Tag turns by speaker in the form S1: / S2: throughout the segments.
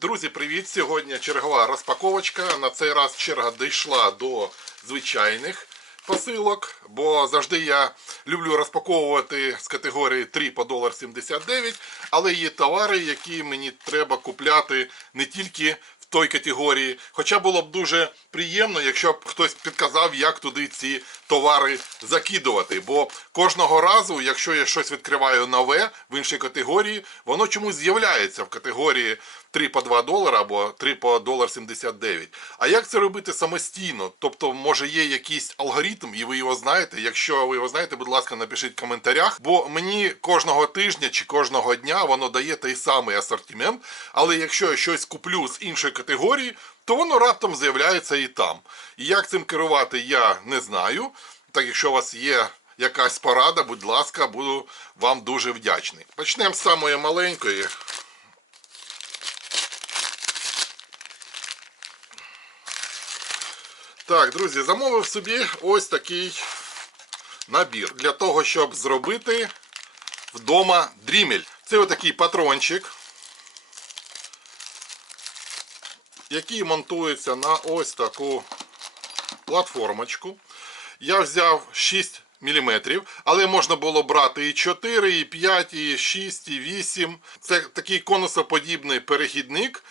S1: Друзі, привіт! Сьогодні чергова розпаковочка. На цей раз черга дійшла до звичайних посилок, бо завжди я люблю розпаковувати з категорії 3 по долар 79, але є товари, які мені треба купляти не тільки той категорії. Хоча було б дуже приємно, якщо б хтось підказав, як туди ці товари закидувати. Бо кожного разу, якщо я щось відкриваю нове в іншій категорії, воно чомусь з'являється в категорії 3 по 2 долара або 3 по долар 79. А як це робити самостійно? Тобто, може є якийсь алгоритм, і ви його знаєте. Якщо ви його знаєте, будь ласка, напишіть в коментарях, бо мені кожного тижня чи кожного дня воно дає той самий асортимент. Але якщо я щось куплю з іншої категорії, то воно раптом з'являється і там. І як цим керувати, я не знаю. Так якщо у вас є якась порада, будь ласка, буду вам дуже вдячний. Почнемо з самої маленької. Так, друзі, замовив собі ось такий набір для того, щоб зробити вдома дрімель. Це отакий патрончик, який монтується на ось таку платформочку. Я взяв 6 мм, але можна було брати і 4, і 5, і 6, і 8. Це такий конусоподібний перехідник.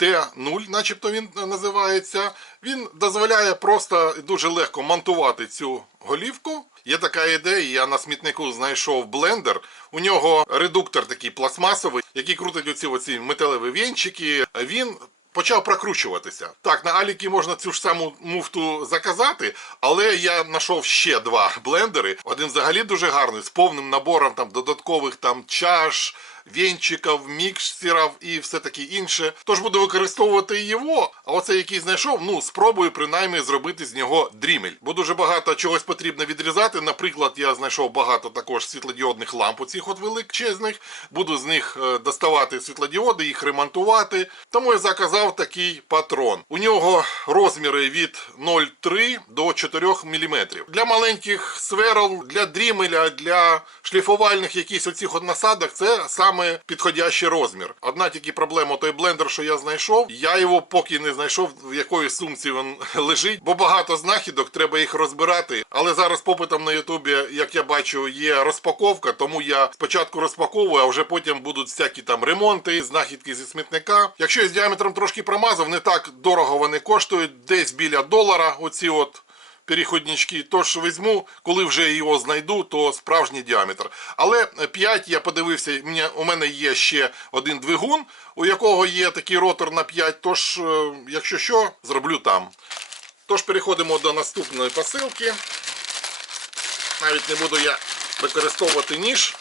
S1: Т0, начебто він називається. Він дозволяє просто дуже легко монтувати цю голівку. Є така ідея, я на смітнику знайшов блендер. У нього редуктор такий пластмасовий, який крутить оці, оці металеві вінчики. Він почав прокручуватися. Так, на Аліки можна цю ж саму муфту заказати, але я знайшов ще два блендери. Один взагалі дуже гарний, з повним набором там додаткових там чаш, вінчиків, міксерів і все таке інше. Тож буду використовувати його. А оце який знайшов, ну спробую принаймні зробити з нього дрімель. Бо дуже багато чогось потрібно відрізати. Наприклад, я знайшов багато також світлодіодних ламп, оцих от величезних. Буду з них е, доставати світлодіоди, їх ремонтувати. Тому я заказав такий патрон. У нього розміри від 0,3 до 4 мм. Для маленьких сверл, для дрімеля, для шліфувальних якихось оцих от насадок це саме підходящий розмір. Одна тільки проблема, той блендер, що я знайшов, я його поки не знайшов, в якої сумці він лежить, бо багато знахідок, треба їх розбирати. Але зараз попитом на Ютубі, як я бачу, є розпаковка, тому я спочатку розпаковую, а вже потім будуть всякі там ремонти, знахідки зі смітника. Якщо я з діаметром трошки промазав, не так дорого вони коштують, десь біля долара. Оці от переходнички. Тож візьму, коли вже його знайду, то справжній діаметр. Але 5 я подивився, у мене є ще один двигун, у якого є такий ротор на 5, тож, е, якщо що, зроблю там. Тож переходимо до наступної посилки. Навіть не буду я використовувати ніж.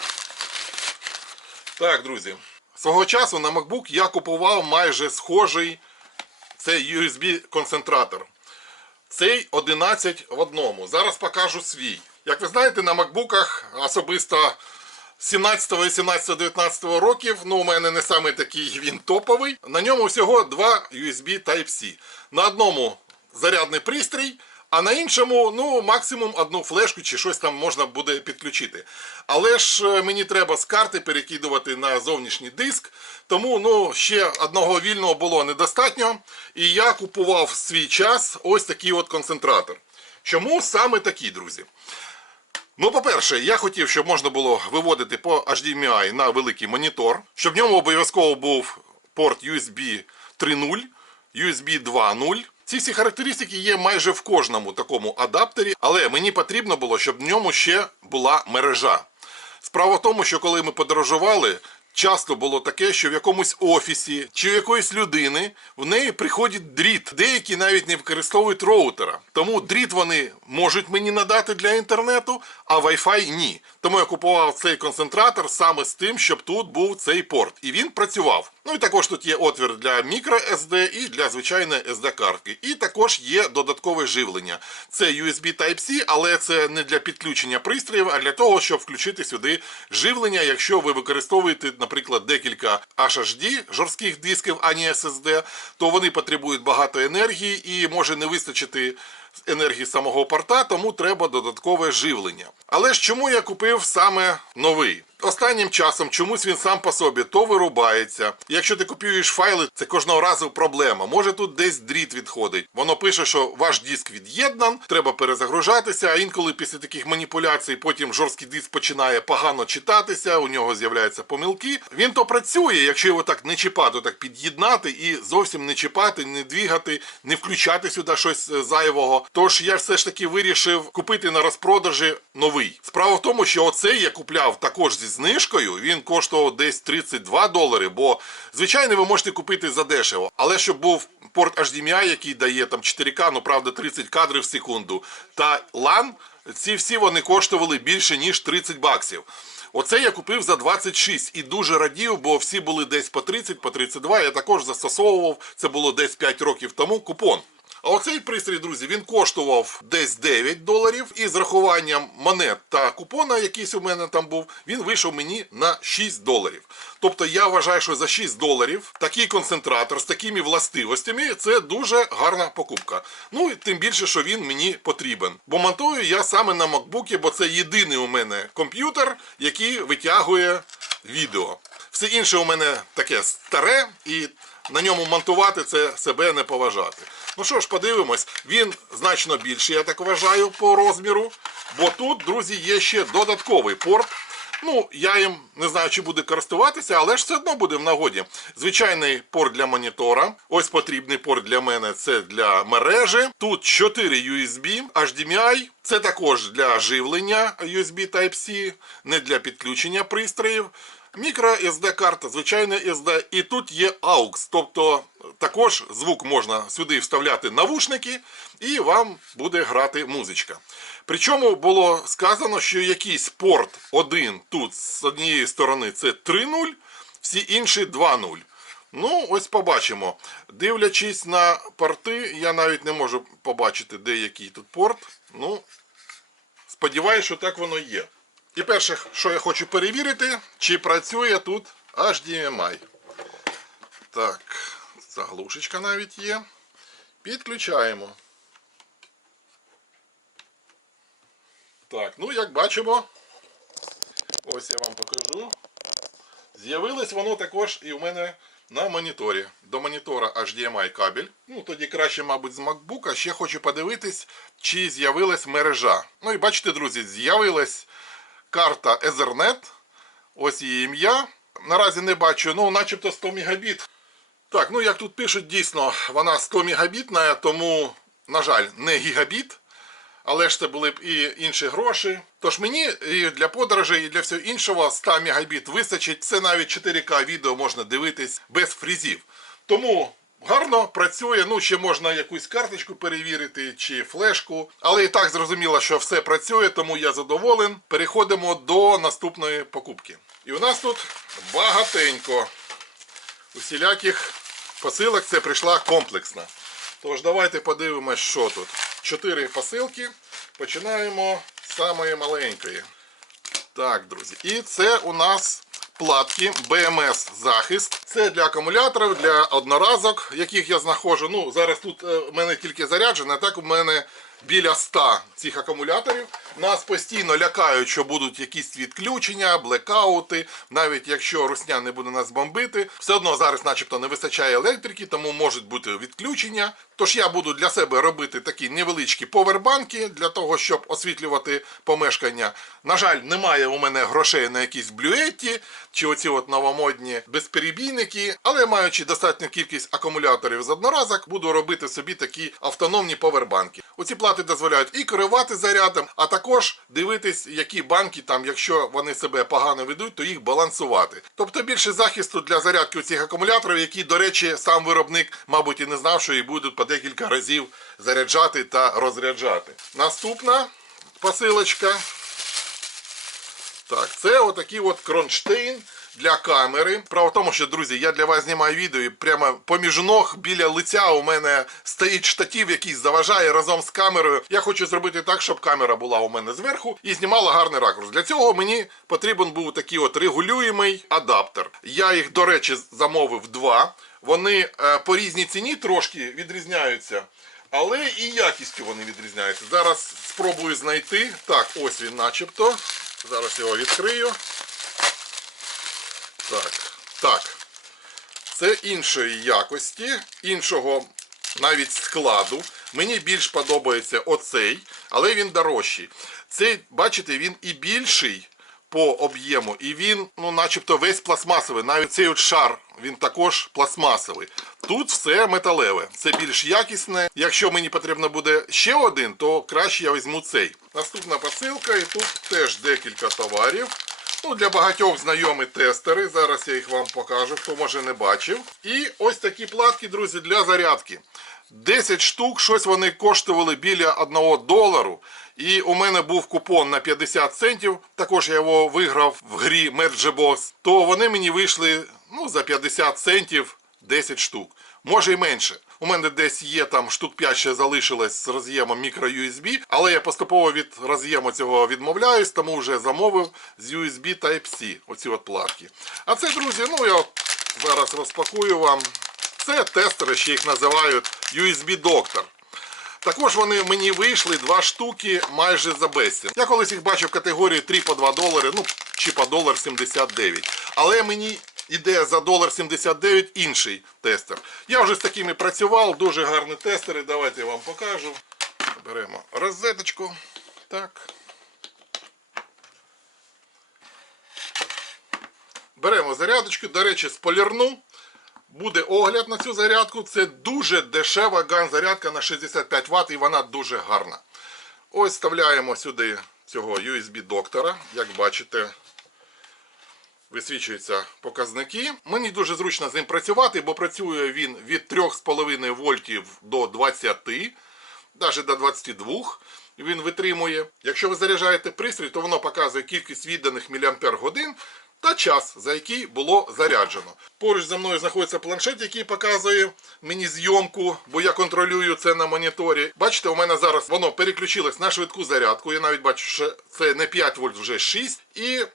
S1: Так, друзі. Свого часу на MacBook я купував майже схожий це USB-концентратор. Цей 11 в одному. Зараз покажу свій. Як ви знаєте, на макбуках особисто 17, 18, 19 років, ну у мене не саме такий він топовий. На ньому всього два USB Type-C. На одному зарядний пристрій, а на іншому, ну, максимум одну флешку чи щось там можна буде підключити. Але ж е, мені треба з карти перекидувати на зовнішній диск, тому ну, ще одного вільного було недостатньо. І я купував свій час ось такий от концентратор. Чому саме такий, друзі? Ну, по-перше, я хотів, щоб можна було виводити по HDMI на великий монітор, щоб в ньому обов'язково був порт USB 3.0, USB 2.0. Ці всі характеристики є майже в кожному такому адаптері, але мені потрібно було, щоб в ньому ще була мережа. Справа в тому, що коли ми подорожували, часто було таке, що в якомусь офісі чи у якоїсь людини в неї приходить дріт. Деякі навіть не використовують роутера. Тому дріт вони можуть мені надати для інтернету, а Wi-Fi ні. Тому я купував цей концентратор саме з тим, щоб тут був цей порт. І він працював. Ну і також тут є отвір для microSD і для звичайної SD-картки. І також є додаткове живлення. Це USB Type-C, але це не для підключення пристроїв, а для того, щоб включити сюди живлення, якщо ви використовуєте, наприклад, декілька HHD жорстких дисків, а не SSD, то вони потребують багато енергії і може не вистачити енергії самого порта, тому треба додаткове живлення. Але ж чому я купив саме новий? Останнім часом чомусь він сам по собі то вирубається. Якщо ти копіюєш файли, це кожного разу проблема. Може тут десь дріт відходить. Воно пише, що ваш диск від'єднан, треба перезагружатися. А інколи після таких маніпуляцій потім жорсткий диск починає погано читатися, у нього з'являються помилки. Він то працює, якщо його так не чіпати, так під'єднати і зовсім не чіпати, не двігати, не включати сюди щось е, зайвого. Тож я все ж таки вирішив купити на розпродажі новий. Справа в тому, що оцей я купляв також зі знижкою. Він коштував десь 32 долари, бо звичайно ви можете купити за дешево. Але щоб був порт HDMI, який дає там 4К, ну правда 30 кадрів в секунду, та LAN, ці всі вони коштували більше ніж 30 баксів. Оце я купив за 26 і дуже радів, бо всі були десь по 30, по 32. Я також застосовував. Це було десь 5 років тому купон. А оцей пристрій, друзі, він коштував десь 9 доларів, і з рахуванням монет та купона, якийсь у мене там був, він вийшов мені на 6 доларів. Тобто я вважаю, що за 6 доларів такий концентратор з такими властивостями це дуже гарна покупка. Ну і тим більше, що він мені потрібен. Бо монтую я саме на MacBook, бо це єдиний у мене комп'ютер, який витягує відео. Все інше у мене таке старе, і на ньому монтувати це себе не поважати. Ну що ж, подивимось, він значно більший, я так вважаю, по розміру. Бо тут, друзі, є ще додатковий порт. Ну, я їм не знаю, чи буде користуватися, але ж все одно буде в нагоді. Звичайний порт для монітора. Ось потрібний порт для мене це для мережі. Тут 4 USB, HDMI. Це також для живлення USB Type-C, не для підключення пристроїв. Мікро SD карта, звичайна SD, і тут є AUX, тобто також звук можна сюди вставляти навушники, і вам буде грати музичка. Причому було сказано, що якийсь порт один тут з однієї сторони це 3.0, всі інші 2.0. Ну, ось побачимо. Дивлячись на порти, я навіть не можу побачити, де який тут порт. Ну, сподіваюся, що так воно є. І перше, що я хочу перевірити, чи працює тут HDMI. Так, заглушечка навіть є. Підключаємо. Так, ну як бачимо, ось я вам покажу. З'явилось воно також і в мене на моніторі. До монітора HDMI кабель. Ну, тоді краще, мабуть, з MacBook. Ще хочу подивитись, чи з'явилась мережа. Ну і бачите, друзі, з'явилась карта Ethernet. Ось її ім'я. Наразі не бачу, ну, начебто 100 Мбіт. Так, ну як тут пишуть, дійсно, вона 100 Мбітна, тому, на жаль, не гігабіт. Але ж це були б і інші гроші. Тож мені і для подорожей, і для всього іншого 100 Мбіт вистачить. Це навіть 4К відео можна дивитись без фрізів. Тому гарно працює. Ну, ще можна якусь карточку перевірити чи флешку. Але і так зрозуміло, що все працює, тому я задоволен. Переходимо до наступної покупки. І у нас тут багатенько усіляких посилок. Це прийшла комплексна. Тож давайте подивимось, що тут. Чотири посилки. Починаємо з самої маленької. Так, друзі. І це у нас платки BMS захист. Це для акумуляторів, для одноразок, яких я знаходжу. Ну, зараз тут е, в мене тільки заряджене, так у мене біля 100 цих акумуляторів. Нас постійно лякають, що будуть якісь відключення, блекаути, навіть якщо русня не буде нас бомбити. Все одно зараз, начебто, не вистачає електрики, тому можуть бути відключення. Тож я буду для себе робити такі невеличкі повербанки для того, щоб освітлювати помешкання. На жаль, немає у мене грошей на якісь блюеті чи оці от новомодні безперебійники, але маючи достатню кількість акумуляторів з одноразок, буду робити собі такі автономні повербанки. Оці плати дозволяють і керувати зарядом, а також дивитись, які банки там, якщо вони себе погано ведуть, то їх балансувати. Тобто більше захисту для зарядки цих акумуляторів, які, до речі, сам виробник, мабуть, і не знав, що їх будуть по декілька разів заряджати та розряджати. Наступна посилочка. Так, це отакий от кронштейн для камери. Право в тому, що, друзі, я для вас знімаю відео і прямо поміж ног біля лиця у мене стоїть штатів, який заважає разом з камерою. Я хочу зробити так, щоб камера була у мене зверху і знімала гарний ракурс. Для цього мені потрібен був такий от регулюємий адаптер. Я їх, до речі, замовив два. Вони е, по різній ціні трошки відрізняються. Але і якістю вони відрізняються. Зараз спробую знайти. Так, ось він начебто. Зараз його відкрию. Так, так. Це іншої якості, іншого навіть складу. Мені більш подобається оцей, але він дорожчий. Цей, бачите, він і більший по об'єму, і він, ну, начебто, весь пластмасовий. Навіть цей от шар, він також пластмасовий. Тут все металеве, це більш якісне. Якщо мені потрібно буде ще один, то краще я візьму цей. Наступна посилка, і тут теж декілька товарів. Ну, для багатьох знайомі тестери. Зараз я їх вам покажу, хто може не бачив. І ось такі платки, друзі, для зарядки. 10 штук, щось вони коштували біля 1 долару. І у мене був купон на 50 центів. Також я його виграв в грі Merge То вони мені вийшли ну, за 50 центів 10 штук. Може і менше. У мене десь є там штук 5 ще залишилось з роз'ємом microUSB, але я поступово від роз'єму цього відмовляюсь, тому вже замовив з USB Type-C оці от платки. А це, друзі, ну я зараз розпакую вам. Це тестери, ще їх називають USB Doctor. Також вони мені вийшли два штуки майже за безцін. Я колись їх бачив в категорії 3 по 2 долари, ну чи по долар 79. Але мені іде за долар 79 інший тестер. Я вже з такими працював, дуже гарні тестери. Давайте я вам покажу. Беремо розеточку. Так. Беремо зарядочку, до речі, сполірну. Буде огляд на цю зарядку. Це дуже дешева ган-зарядка на 65 Вт і вона дуже гарна. Ось вставляємо сюди цього USB-доктора. Як бачите, висвічуються показники. Мені дуже зручно з ним працювати, бо працює він від 3,5 вольтів до 20, навіть до 22 він витримує. Якщо ви заряджаєте пристрій, то воно показує кількість відданих мАч та час, за який було заряджено. Поруч за мною знаходиться планшет, який показує мені зйомку, бо я контролюю це на моніторі. Бачите, у мене зараз воно переключилось на швидку зарядку. Я навіть бачу, що це не 5 вольт, вже 6 і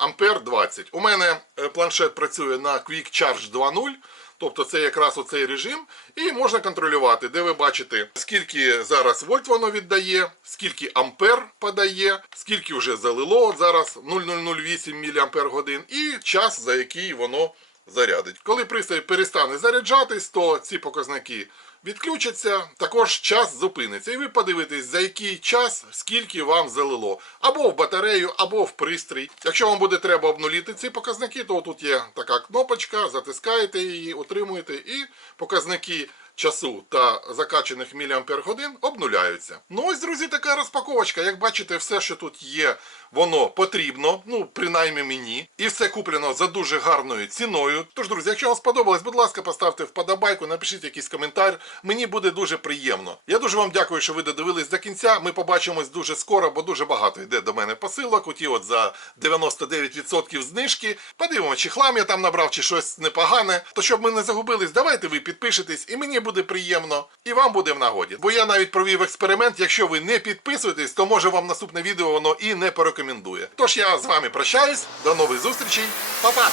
S1: ампер 20. У мене е, планшет працює на Quick Charge 2.0. Тобто це якраз оцей режим, і можна контролювати, де ви бачите, скільки зараз вольт воно віддає, скільки ампер подає, скільки вже залило. Зараз 0,008 мАч і час, за який воно зарядить. Коли пристрій перестане заряджатись, то ці показники відключаться, також час зупиниться. І ви подивитесь, за який час, скільки вам залило. Або в батарею, або в пристрій. Якщо вам буде треба обнуліти ці показники, то тут є така кнопочка, затискаєте її, отримуєте і показники часу та закачаних міліампер обнуляються. Ну ось, друзі, така розпаковочка. Як бачите, все, що тут є, воно потрібно, ну, принаймні мені. І все куплено за дуже гарною ціною. Тож, друзі, якщо вам сподобалось, будь ласка, поставте вподобайку, напишіть якийсь коментар. Мені буде дуже приємно. Я дуже вам дякую, що ви додивились до кінця. Ми побачимось дуже скоро, бо дуже багато йде до мене посилок. Оті от за 99% знижки. Подивимося, чи хлам я там набрав, чи щось непогане. То щоб ми не загубились, давайте ви підпишетесь, і мені буде приємно, і вам буде в нагоді. Бо я навіть провів експеримент. Якщо ви не підписуєтесь, то може вам наступне відео воно і не порекомендує. Тож я з вами прощаюсь. До нових зустрічей. Па-па!